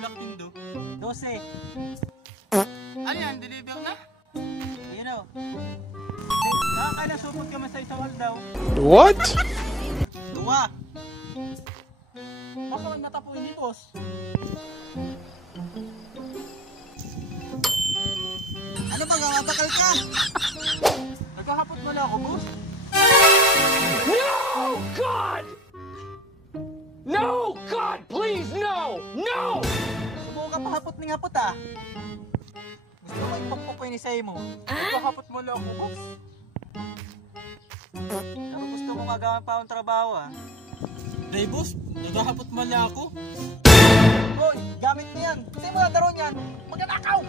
Black Tindo. 12. Ano yan? Deliver na? Ayun o. Nakakala supot ka man sa isang aldaw. What? Duwa. Baka man matapuin ni boss. Ano ba, gawabakal ka? Nagkahapot mo lang ako, boss. No, God! No, God, please, no! No! Subukan ka pahapot ng hapot ah. Gusto mo ipagpupoy ni Say mo. Nagkahapot mo lang ako, boss. Pero gusto mo magawa pa akong trabaho ah. Day boss, nagahapot mali ako. Hoy, gamit mo yan. Kasi mo na daron yan. Magnanakaw!